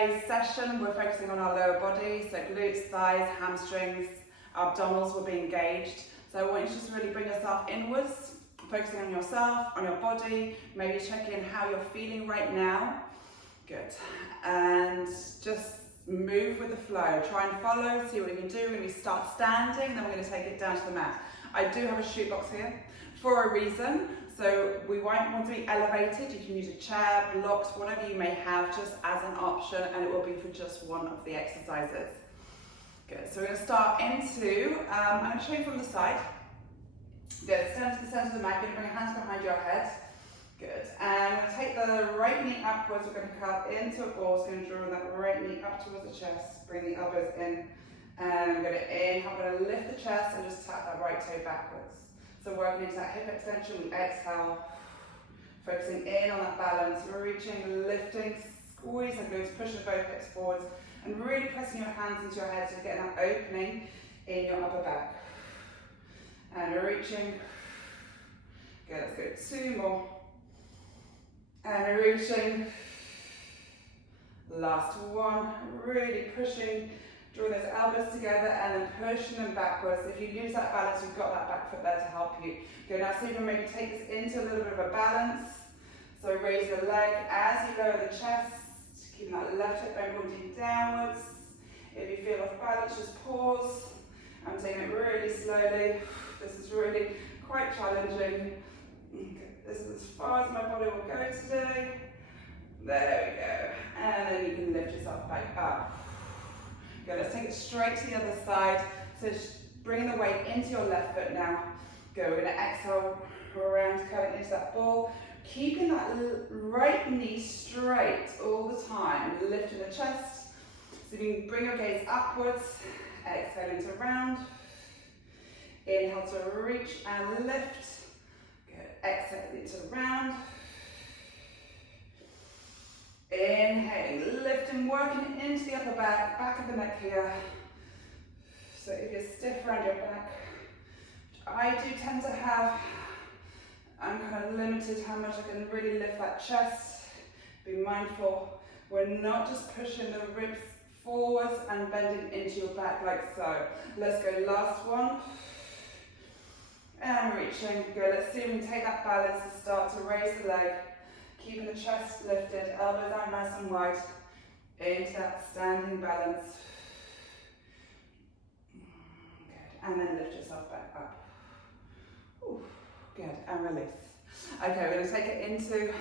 today's session, we're focusing on our lower body, so glutes, thighs, hamstrings, abdominals will be engaged. So I want you to just really bring yourself inwards, focusing on yourself, on your body, maybe check in how you're feeling right now. Good. And just move with the flow. Try and follow, see what you can do. When we start standing, then we're going to take it down to the mat. I do have a shoot box here for a reason. So we won't want to be elevated. You can use a chair, blocks, whatever you may have, just as an option, and it will be for just one of the exercises. Good. So we're going to start into, I'm going to show you from the side. Good. Stand to the centre of the mat. You're going to bring your hands behind your head. Good. And we're going to take the right knee upwards. We're going to curl into a ball. So we're going to draw that right knee up towards the chest. Bring the elbows in. And we're going to inhale. We're going to lift the chest and just tap that right toe backwards. So working into that hip extension, we exhale, focusing in on that balance, reaching, lifting, squeeze the glutes, pushing both hips forwards, and really pressing your hands into your head so you're getting that opening in your upper back. And reaching. Good, let's go 2 more. And reaching. Last one, really pushing. Drawing those elbows together and then pushing them backwards. If you lose that balance, you've got that back foot there to help you. Good, now see if you can maybe take this into a little bit of a balance. So raise the leg as you lower the chest, keeping that left hip bone pointing downwards. If you feel off balance, just pause. I'm taking it really slowly. This is really quite challenging. This is as far as my body will go today. There we go. And then you can lift yourself back up. Good, let's take it straight to the other side. So just bring the weight into your left foot now. Go, we're going to exhale around, curling into that ball. Keeping that right knee straight all the time. Lifting the chest. So you can bring your gaze upwards. Exhaling to round. Inhale to reach and lift. Good, exhaling to round. Inhaling, lifting, working into the upper back of the neck here. So if you're stiff around your back, I do tend to have, I'm kind of limited how much I can really lift that chest. Be mindful, we're not just pushing the ribs forwards and bending into your back like so. Let's go, last one. And reaching, good, let's see if we can take that balance and start to raise the leg. Keeping the chest lifted, elbows out nice and wide, into that standing balance. Good, and then lift yourself back up. Ooh, good, and release. Okay, we're going to take it into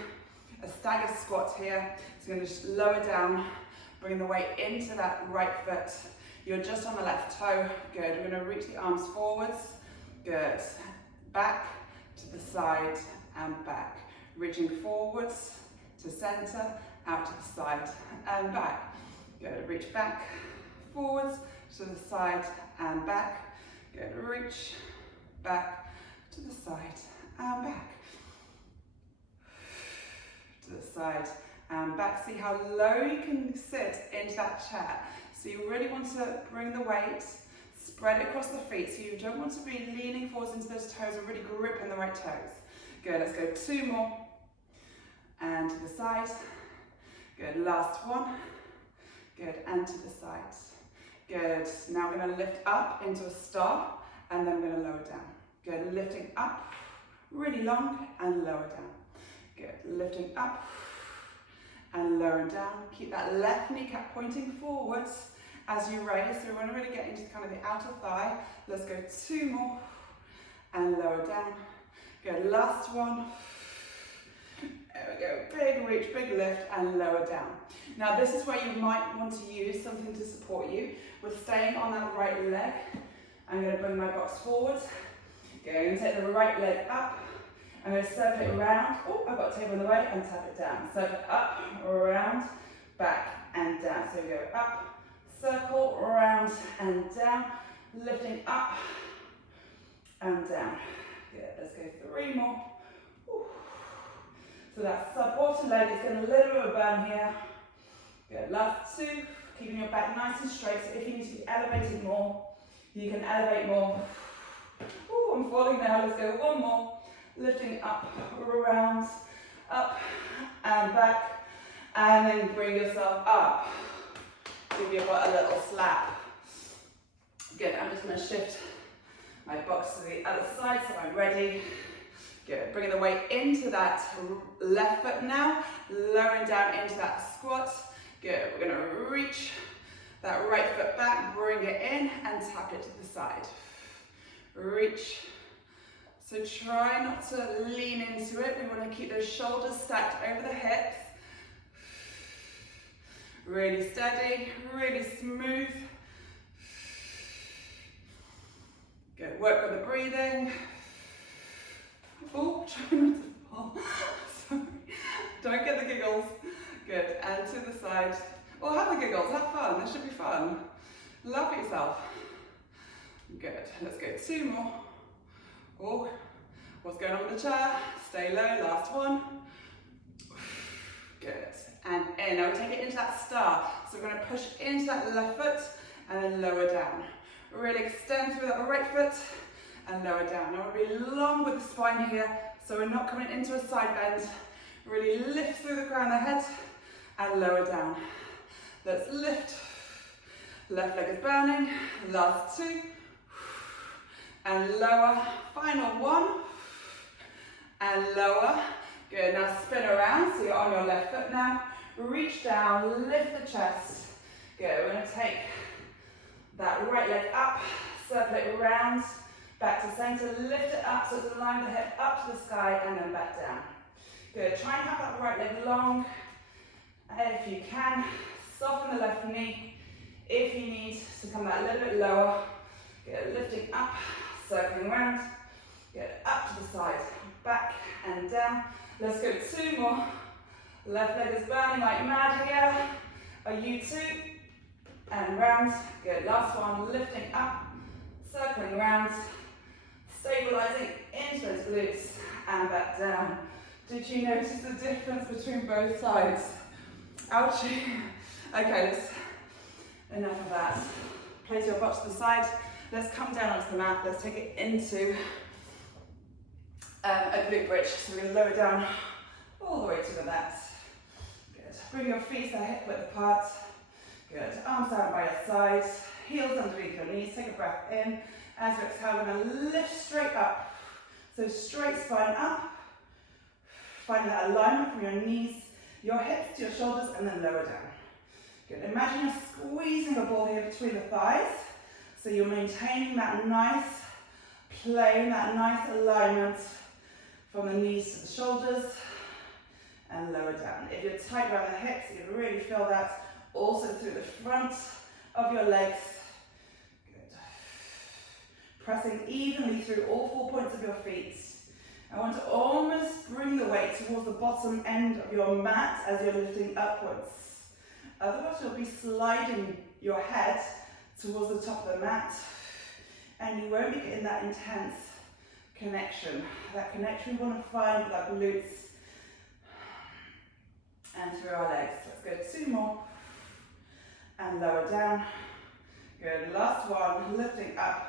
a staggered squat here. So we're going to just lower down, bring the weight into that right foot. You're just on the left toe. Good, we're going to reach the arms forwards. Good, back to the side and back. Reaching forwards to center, out to the side and back. Good, reach back, forwards to the side and back. Good, reach back to the side and back. To the side and back. See how low you can sit into that chair. So you really want to bring the weight, spread it across the feet. So you don't want to be leaning forwards into those toes and really gripping the right toes. Good, let's go 2 more. And to the side. Good, last one. Good, and to the side. Good, now we're going to lift up into a star and then we're going to lower down. Good, lifting up, really long and lower down. Good, lifting up and lowering down. Keep that left kneecap pointing forwards as you raise. So we want to really get into kind of the outer thigh. Let's go 2 more and lower down. Good, last one. There we go, big reach, big lift and lower down. Now this is where you might want to use something to support you. With staying on that right leg, I'm going to bring my box forward. Going to take the right leg up. I'm going to circle it around. Oh, I've got a table in the way and tap it down. Circle up, around, back and down. So we go up, circle, around and down. Lifting up and down. Good, let's go 3 more. Ooh. So that supported leg is getting a little bit of a burn here. Good, last 2, keeping your back nice and straight. So if you need to be elevated more, you can elevate more. Ooh, I'm falling now, let's go 1 more. Lifting up, around, up and back And then bring yourself up. Give your butt a little slap. Good, I'm just gonna shift my box to the other side so I'm ready. Good, bringing the weight into that left foot now, lowering down into that squat. Good, we're gonna reach that right foot back, bring it in and tap it to the side. Reach. So try not to lean into it. We want to keep those shoulders stacked over the hips. Really steady, really smooth. Good, work with the breathing. Oh, try not to fall. Sorry. Don't get the giggles. Good, and to the side. Oh, have the giggles, have fun, this should be fun. Love yourself. Good, let's go 2 more. Oh, what's going on with the chair? Stay low, last one. Good, and in. Now we take it into that star. So we're going to push into that left foot and then lower down. Really extend through that right foot and lower down. Now we'll be long with the spine here, so we're not coming into a side bend. Really lift through the crown of the head and lower down. Let's lift. Left leg is burning. Last 2. And lower. Final 1. And lower. Good. Now spin around. So you're on your left foot now. Reach down. Lift the chest. Good. We're going to take that right leg up. Circle it around. Back to center. Lift it up so it's aligned the hip up to the sky and then back down. Good. Try and have that right leg long. If you can, soften the left knee. If you need to come that a little bit lower, get lifting up, circling around, get up to the side, back and down. Let's go 2 more. Left leg is burning like mad here. A U2 and round. Good. Last one, lifting up, circling around, stabilizing into those glutes and back down. Did you notice the difference between both sides? Ouchie. Okay, enough of that. Place your butt to the side. Let's come down onto the mat. Let's take it into a glute bridge. So we're going to lower down all the way to the mat. Good. Bring your feet a hip width apart. Good. Arms down by your sides. Heels underneath your knees. Take a breath in. As you exhale, we're going to lift straight up. So straight spine up. Finding that alignment from your knees, your hips to your shoulders, and then lower down. Good. Imagine you're squeezing a ball here between the thighs. So you're maintaining that nice plane, that nice alignment from the knees to the shoulders and lower down. If you're tight around the hips, you can really feel that also through the front of your legs. Good. Pressing evenly through all 4 points of your feet. I want to almost bring the weight towards the bottom end of your mat as you're lifting upwards. Otherwise you'll be sliding your head towards the top of the mat and you won't be getting that intense connection. That connection we want to find with our glutes and through our legs. Let's go 2 more and lower down. Good, last one, lifting up.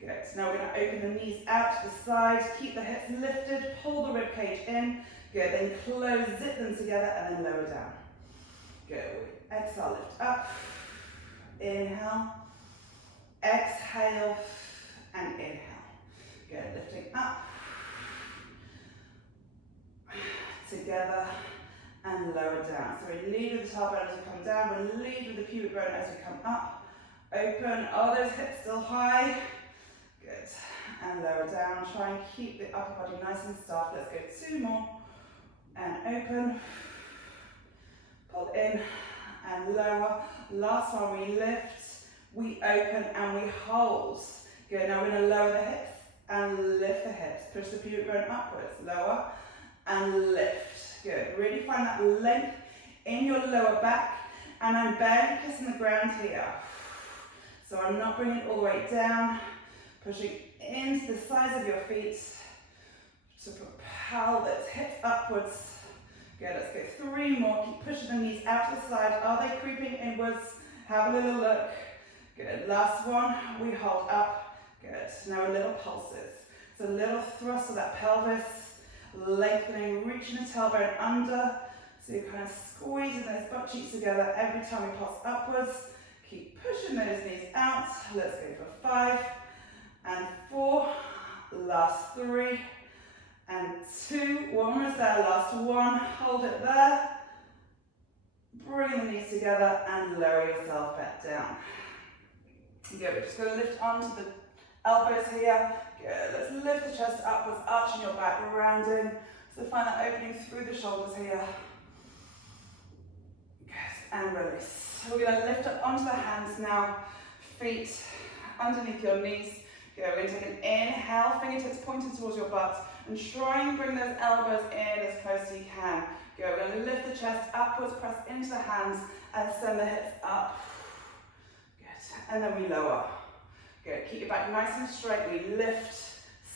Good, so now we're going to open the knees out to the side, keep the hips lifted, pull the rib cage in. Good, then close, zip them together and then lower down. Good, exhale, lift up, inhale, exhale and inhale. Good, lifting up, together and lower down. So we lead with the tailbone as we come down, we lead with the pubic bone as we come up. Open, are those hips still high? Good, and lower down. Try and keep the upper body nice and soft. Let's go 2 more, and open, pull in, and lower. Last one, we lift, we open, and we hold. Good, now we're going to lower the hips, and lift the hips. Push the pubic bone upwards, lower, and lift. Good, really find that length in your lower back, and I'm barely kissing the ground here. So I'm not bringing it all the way down, pushing into the sides of your feet to propel the hips upwards. Good, let's go 3 more. Keep pushing the knees out to the side. Are they creeping inwards? Have a little look. Good, last one. We hold up. Good, now a little pulses. So a little thrust of that pelvis, lengthening, reaching the tailbone under. So you're kind of squeezing those butt cheeks together every time we pulse upwards. Keep pushing those knees out. Let's go for 5 and 4. Last 3 and 2. One was there, last 1. Hold it there. Bring the knees together and lower yourself back down. Good, we're just going to lift onto the elbows here. Good, let's lift the chest upwards, arching your back, rounding. So find that opening through the shoulders here. Good, and release. So we're going to lift up onto the hands now, feet underneath your knees. Good, we're going to take an inhale, fingertips pointing towards your butt, and try and bring those elbows in as close as you can. Good, we're going to lift the chest upwards, press into the hands, and send the hips up. Good, and then we lower. Good, keep your back nice and straight. We lift,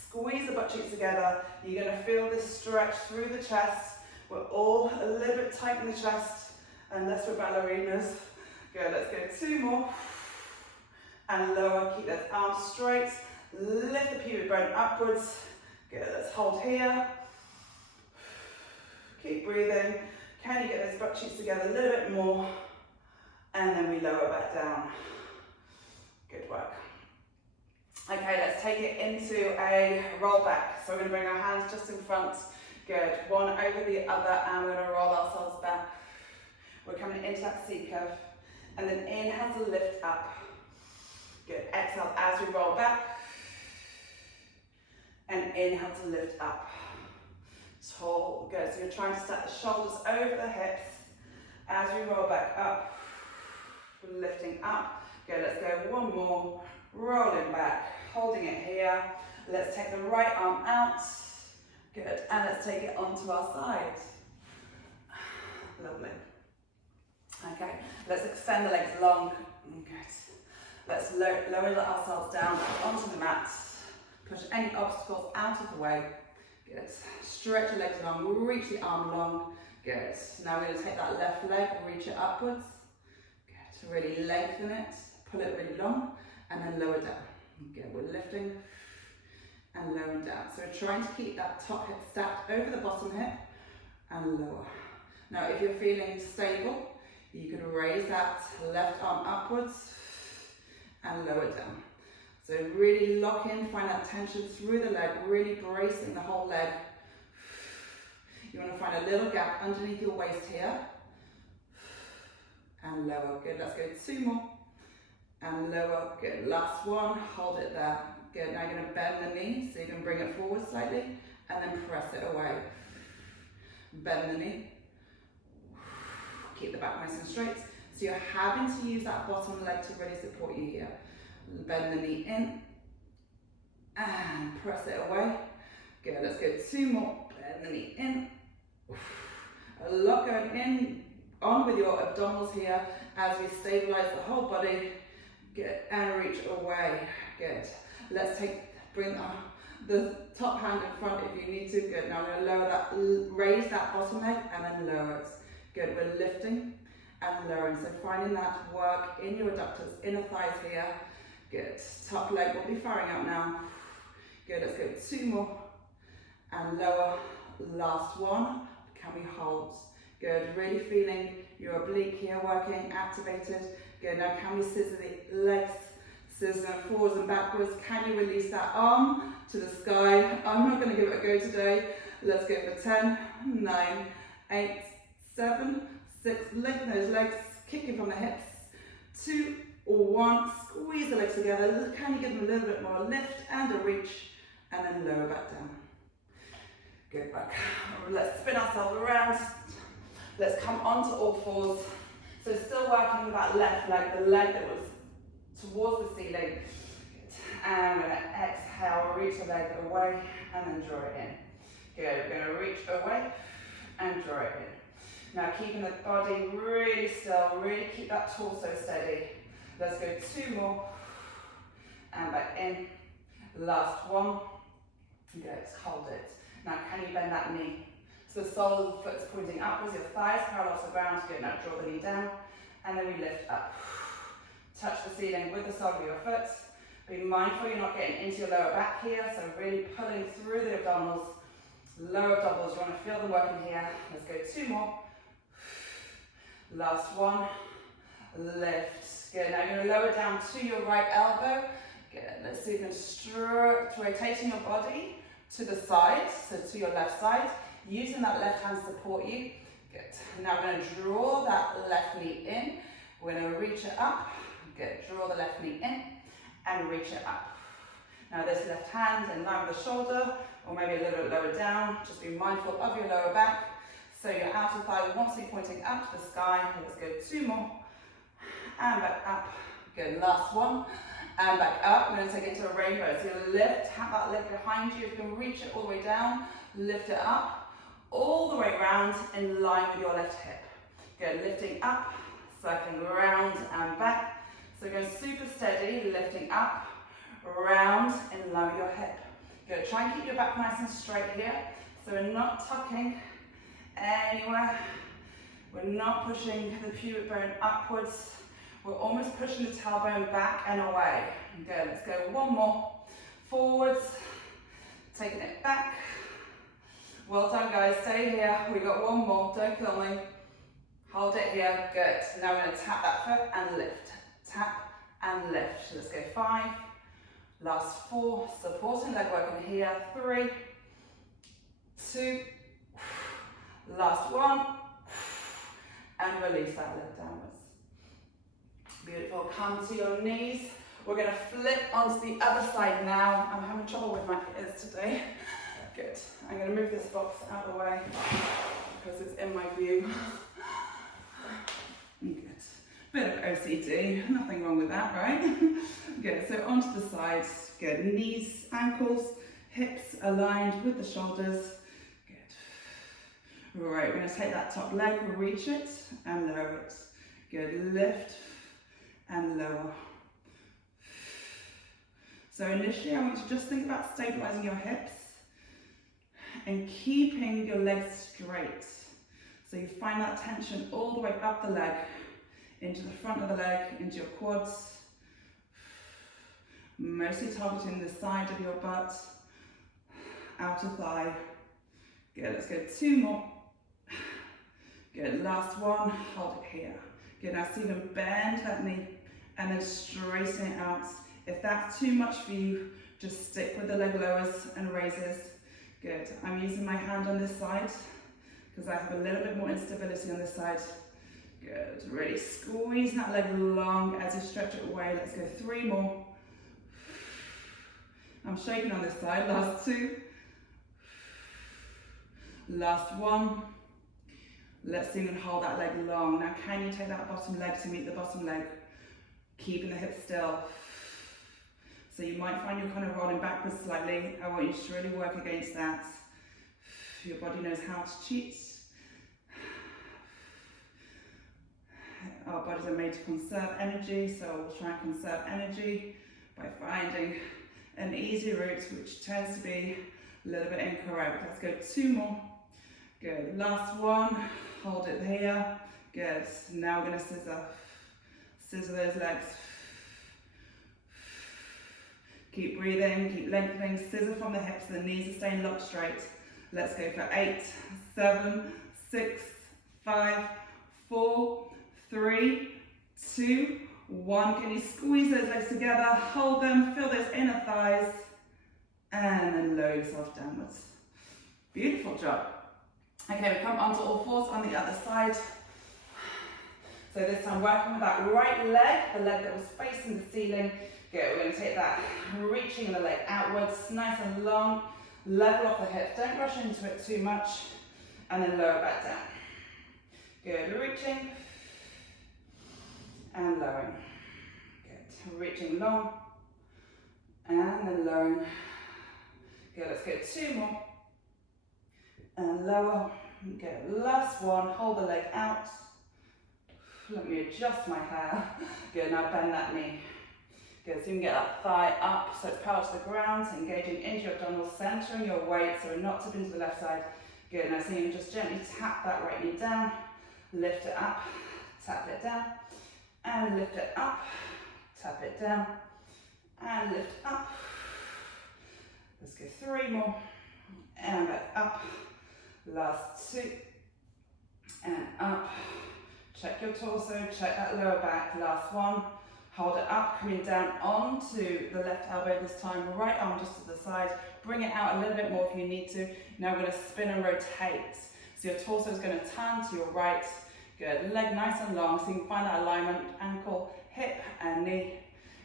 squeeze the butt cheeks together. You're going to feel this stretch through the chest. We're all a little bit tight in the chest, unless we're ballerinas. Good, let's go 2 more. And lower, keep those arms straight. Lift the pubic bone upwards. Good, let's hold here. Keep breathing. Can you get those butt cheeks together a little bit more? And then we lower back down. Good work. Okay, let's take it into a roll back. So we're going to bring our hands just in front. Good. One over the other, and we're going to roll ourselves back. We're coming into that C curve. And then inhale to lift up. Good. Exhale as we roll back. And inhale to lift up. Tall. Good. So you're trying to stack the shoulders over the hips as we roll back up. Lifting up. Good. Let's go 1 more. Rolling back. Holding it here. Let's take the right arm out. Good. And let's take it onto our side. Lovely. Okay. Let's extend the legs long. Good. Let's lower ourselves down onto the mat. Push any obstacles out of the way. Good. Stretch your legs long, reach the arm long. Good. Now we're going to take that left leg, reach it upwards. Good. To really lengthen it, pull it really long, and then lower down. Good. We're lifting and lowering down. So we're trying to keep that top hip stacked over the bottom hip and lower. Now if you're feeling stable, you can raise that left arm upwards and lower down. So really lock in, find that tension through the leg, really bracing the whole leg. You want to find a little gap underneath your waist here. And lower. Good, let's go 2 more. And lower. Good, last 1, hold it there. Good, now you're going to bend the knee, so you can bring it forward slightly, and then press it away. Bend the knee. Keep the back nice and straight. So you're having to use that bottom leg to really support you here. Bend the knee in and press it away. Good, let's go 2 more. Bend the knee in. A lot going on with your abdominals here as we stabilize the whole body. Good, and reach away. Good. Let's bring the top hand in front if you need to. Good, now we're going to lower that, raise that bottom leg and then lower it. Good, we're lifting and lowering. So finding that work in your adductors, inner thighs here. Good. Top leg will be firing out now. Good. Let's go 2 more. And lower. Last 1. Can we hold? Good. Really feeling your oblique here working, activated. Good. Now can we scissor the legs? Scissor them forwards and backwards. Can you release that arm to the sky? I'm not going to give it a go today. Let's go for 10, 9, 8, 7, 6. Lengthen those legs. Kicking from the hips. 2 or 1. Squeeze the legs together. Can you give them a little bit more lift and a reach, and then lower back down. Good work. Let's spin ourselves around. Let's come onto all fours. So still working with that left leg, the leg that was towards the ceiling. And I'm going to exhale, reach the leg away, and then draw it in. Good. We're going to reach away and draw it in. Now keeping the body really still, really keep that torso steady. Let's go 2 more, and back in. Last 1. Good, hold it. Now can you bend that knee? So the sole of the foot is pointing upwards, your thighs parallel to the ground. Good, now draw the knee down, and then we lift up. Touch the ceiling with the sole of your foot. Be mindful you're not getting into your lower back here, so really pulling through the abdominals. Lower abdominals, you want to feel them working here. Let's go 2 more. Last one, lift. Good, now you're going to lower down to your right elbow. Good, let's see if you can stretch, rotating your body to the side, so to your left side, using that left hand to support you. Good, now we're going to draw that left knee in. We're going to reach it up. Good, draw the left knee in and reach it up. Now this left hand in line with the shoulder, or maybe a little bit lower down. Just be mindful of your lower back. So your outer thigh wants to be pointing up to the sky. Let's go 2 more. And back up. Good, last one. And back up. We're going to take it to a rainbow. So you lift, tap that leg behind you. If you can reach it all the way down, lift it up. All the way around in line with your left hip. Good, lifting up, circling around and back. So go super steady, lifting up, round, in line with your hip. Good, try and keep your back nice and straight here. So we're not tucking anywhere. We're not pushing the pubic bone upwards. We're almost pushing the tailbone back and away. Good, let's go 1 more. Forwards, taking it back. Well done guys, stay here. We got 1 more, don't kill me. Hold it here, good. Now we're going to tap that foot and lift. Tap and lift. So let's go 5. Last 4, supporting leg work in here. 3, 2, last 1, and release that leg downwards. Beautiful, come to your knees. We're going to flip onto the other side now. I'm having trouble with my ears today. Good, I'm going to move this box out of the way because it's in my view. Good, bit of OCD, nothing wrong with that, right? Good, so onto the sides. Good, knees, ankles, hips aligned with the shoulders. Good. Right, we're going to take that top leg, reach it and lower it. Good, lift and lower. So initially I want you to just think about stabilizing your hips and keeping your legs straight. So you find that tension all the way up the leg, into the front of the leg, into your quads. Mostly targeting the side of your butt, outer thigh. Good, let's go 2 more. Good, last one, hold it here. Good, now see you can bend that knee and then straighten it out. If that's too much for you, just stick with the leg lowers and raises. Good, I'm using my hand on this side because I have a little bit more instability on this side. Good, really squeeze that leg long as you stretch it away. Let's go 3 more. I'm shaking on this side, last 2. Last 1. Let's see if you can hold that leg long. Now can you take that bottom leg to meet the bottom leg? Keeping the hips still. So you might find you're kind of rolling backwards slightly. I want you to really work against that. Your body knows how to cheat. Our bodies are made to conserve energy, so we'll try and conserve energy by finding an easy route, which tends to be a little bit incorrect. Let's go 2 more. Good, last 1, hold it here. Good, now we're going to scissor those legs. Keep breathing, keep lengthening, scissor from the hips, the knees are staying locked straight. Let's go for 8, 7, 6, 5, 4, 3, 2, 1. Can you squeeze those legs together, hold them, feel those inner thighs, and then lower yourself downwards. Beautiful job. Okay, we come onto all fours on the other side. So this time working with that right leg, the leg that was facing the ceiling. Good, we're going to take that, reaching the leg outwards, nice and long, level off the hips. Don't rush into it too much, and then lower back down. Good, reaching and lowering. Good, reaching long and then lowering. Good, let's go 2 more and lower. Good, last 1, hold the leg out. Let me adjust my hair. Good, now bend that knee. Good, so you can get that thigh up so it's parallel to the ground, so engaging into your abdominals, centering your weight so we're not tipping to the left side. Good, now so you can just gently tap that right knee down, lift it up, tap it down, and lift it up, tap it down, and lift up. Let's go 3 more, and back up, last 2, and up, Check your torso, check that lower back. Last one. Hold it up, coming down onto the left elbow this time. Right arm just to the side. Bring it out a little bit more if you need to. Now we're going to spin and rotate. So your torso is going to turn to your right. Good. Leg nice and long so you can find that alignment. Ankle, hip and knee.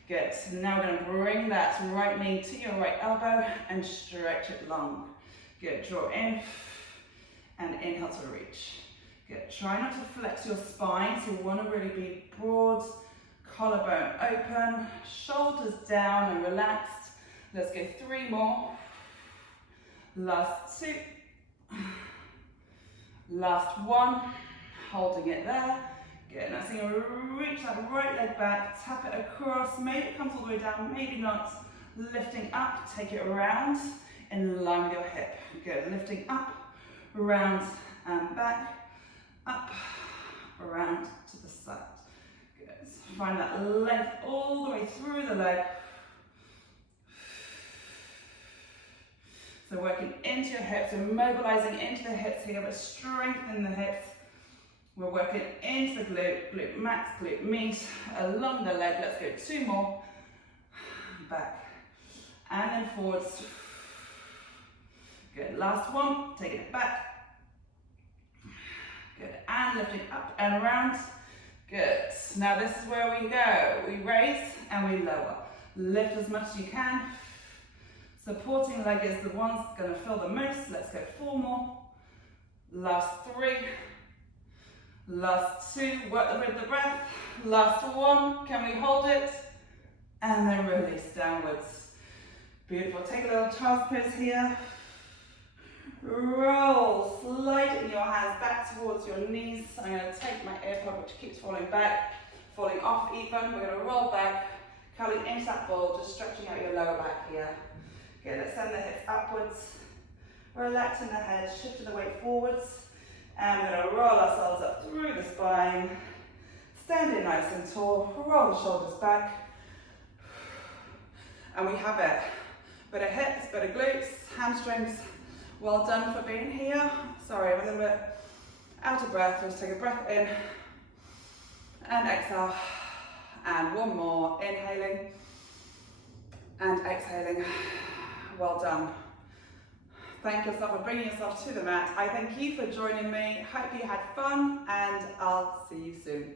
Good. Now we're going to bring that right knee to your right elbow and stretch it long. Good. Draw in and inhale to reach. Good. Try not to flex your spine, so you want to really be broad, collarbone open, shoulders down and relaxed. Let's go 3 more. Last 2. Last 1. Holding it there. Good. Now so you reach that right leg back, tap it across. Maybe it comes all the way down, maybe not. Lifting up, take it around in line with your hip. Good. Lifting up, around and back. Up, around to the side. Good. Find that length all the way through the leg. So working into your hips, we're mobilizing into the hips here, but strengthen the hips. We're working into the glute, glute max, glute med, along the leg. Let's go 2 more. Back and then forwards. Good. Last one. Taking it back. Good. And lifting up and around. Good. Now this is where we go. We raise and we lower. Lift as much as you can. Supporting leg is the one that's going to feel the most. Let's go 4 more. Last 3. Last 2. Work with the breath. Last 1. Can we hold it? And then release downwards. Beautiful. Take a little child's pose here. Roll, slide in your hands back towards your knees. I'm going to take my AirPod, which keeps falling back, falling off even. We're going to roll back, curling into that ball, just stretching out your lower back here. Okay, let's send the hips upwards, relaxing the head, shifting the weight forwards, and we're going to roll ourselves up through the spine, standing nice and tall, roll the shoulders back, and we have it. Better hips, better glutes, hamstrings. Well done for being here. Sorry, I'm a little bit out of breath. Let's take a breath in and exhale. And 1 more, inhaling and exhaling. Well done. Thank yourself for bringing yourself to the mat. I thank you for joining me. Hope you had fun and I'll see you soon.